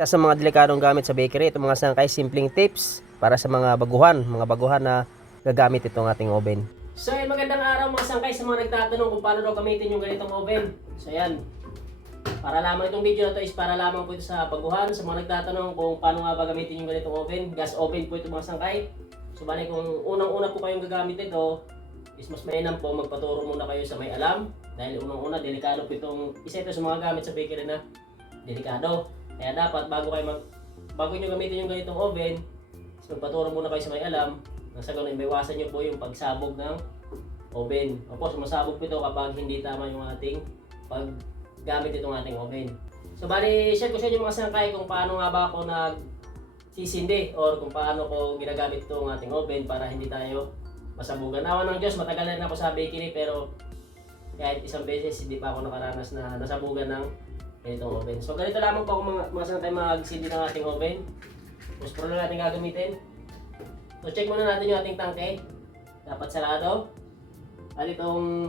Sa mga delikadong gamit sa bakery, itong mga sangkay, simpleng tips para sa mga baguhan na gagamit itong ating oven. So ayun, magandang araw mga sangkay sa mga nagtatanong kung paano daw gamitin yung ganitong oven. So ayan, para lamang itong video na to is para lamang po ito sa baguhan, sa mga nagtatanong kung paano nga ba gamitin yung ganitong oven. Gas oven po ito mga sangkay. So bali kung unang-una po kayong gagamit ito, is mas mainam po magpaturo muna kayo sa may alam. Dahil unang-una, delikado po itong isa ito sa mga gamit sa bakery na delikado. Kaya dapat bago nyo gamitin yung ganitong oven, magpaturo muna kayo sa may alam. Nang sa ganun, iwasan nyo po yung pagsabog ng oven. Opo, sumasabog po ito kapag hindi tama yung ating paggamit itong ating oven. So bali, share ko sa inyo mga sangkay kung paano nga ba ako nagsisindi or kung paano ko ginagamit itong ating oven para hindi tayo masabugan. Awa ng Diyos, matagal na rin ako sa bakery pero kahit isang beses hindi pa ako nakaranas na nasabugan ng ganitong oven. So ganito lamang po ako mga sangkay magsindi ng ating oven. Push pro lang natin gagamitin. So check muna natin yung ating tangke. Dapat sarado. At itong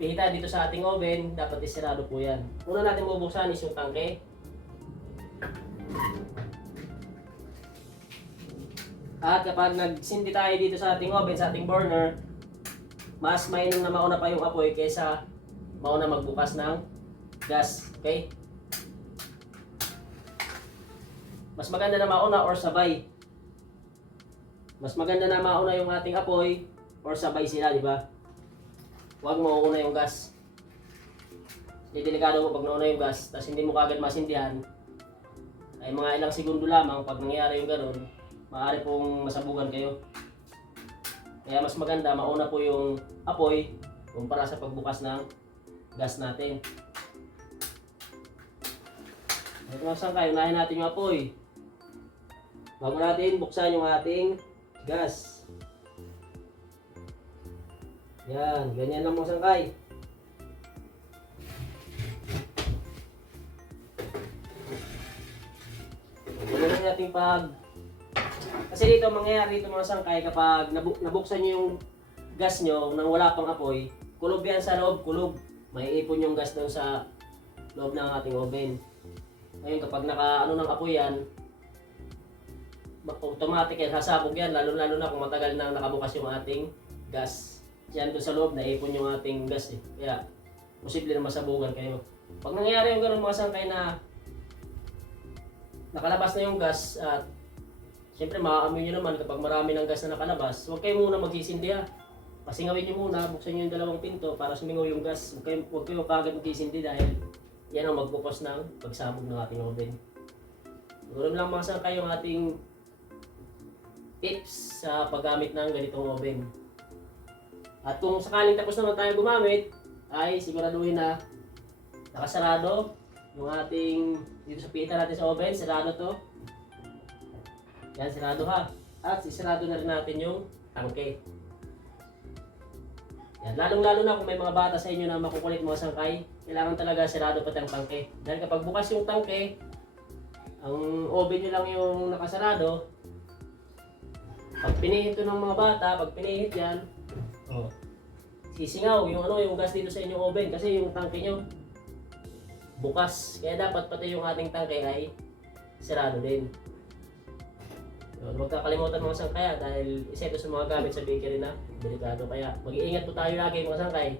pihita dito sa ating oven, dapat isarado po yan. Una natin bubuksan is yung tangke. At kapag nagsindi tayo dito sa ating oven, sa ating burner, mas mainam na mauna pa yung apoy kaysa mauna magbukas ng gas. Okay? Mas maganda na mauna or sabay. Mas maganda na mauna yung ating apoy or sabay sila, di ba? Huwag mo una yung gas. Hindi delikado mo pag nauna yung gas, tapos hindi mo kagad masindihan. Ay mga ilang segundo lamang, pag nangyari yung gano'n, maaari pong masabugan kayo. Kaya mas maganda mauna po yung apoy kumpara sa pagbukas ng gas natin. Ito mga sangkay, unahin natin yung apoy. Bago natin buksan yung ating gas. Yan, ganyan lang mga sangkay. Ganyan natin kasi dito mangyayari dito mga sangkay kapag nabuksan nyo yung gas nyo nang wala pang apoy, kulob yan sa loob, kulob. May ipon yung gas doon sa loob ng ating oven. Ngayon kapag naka ng apoy yan, automatic yan, sasabog yan, lalo na kung matagal na nakabukas yung ating gas. Yan doon sa loob, naipon yung ating gas eh. Kaya posible na masabugan kayo. Pag nangyari yung ganun mga sangkay na nakalabas na yung gas at siyempre maaamoy nyo naman kapag marami ng gas na nakalabas, huwag kayo muna magsisindi ha. Pasingawin nyo muna, buksan nyo yung dalawang pinto para sumingaw yung gas. Huwag kayo kagad magsisindi dahil yan ang magbukos ng pagsabog ng ating oven. Siguro lang mga sangkay yung ating tips sa paggamit ng ganitong oven. At kung sakaling tapos naman tayo gumamit, ay siguraduhin na nakasarado yung ating dito sa pita natin sa oven, sarado to. Yan, sarado ha. At isarado na rin natin yung tangke. Yan, lalong-lalo na kung may mga bata sa inyo na makukulit mga sangkay, kailangan talaga sarado pati ang tangke. Dahil kapag bukas yung tangke, ang oven nyo lang yung nakasarado, pag pinihit to ng mga bata, pag pinihit yan, sisingaw yung gas dito sa inyong oven kasi yung tangke nyo bukas. Kaya dapat pati yung ating tangke ay sarado din. Huwag kakalimutan mga sangkaya dahil isa ito sa mga gamit sa bakery na delikado. Kaya mag-iingat po tayo lagi mga sangkay.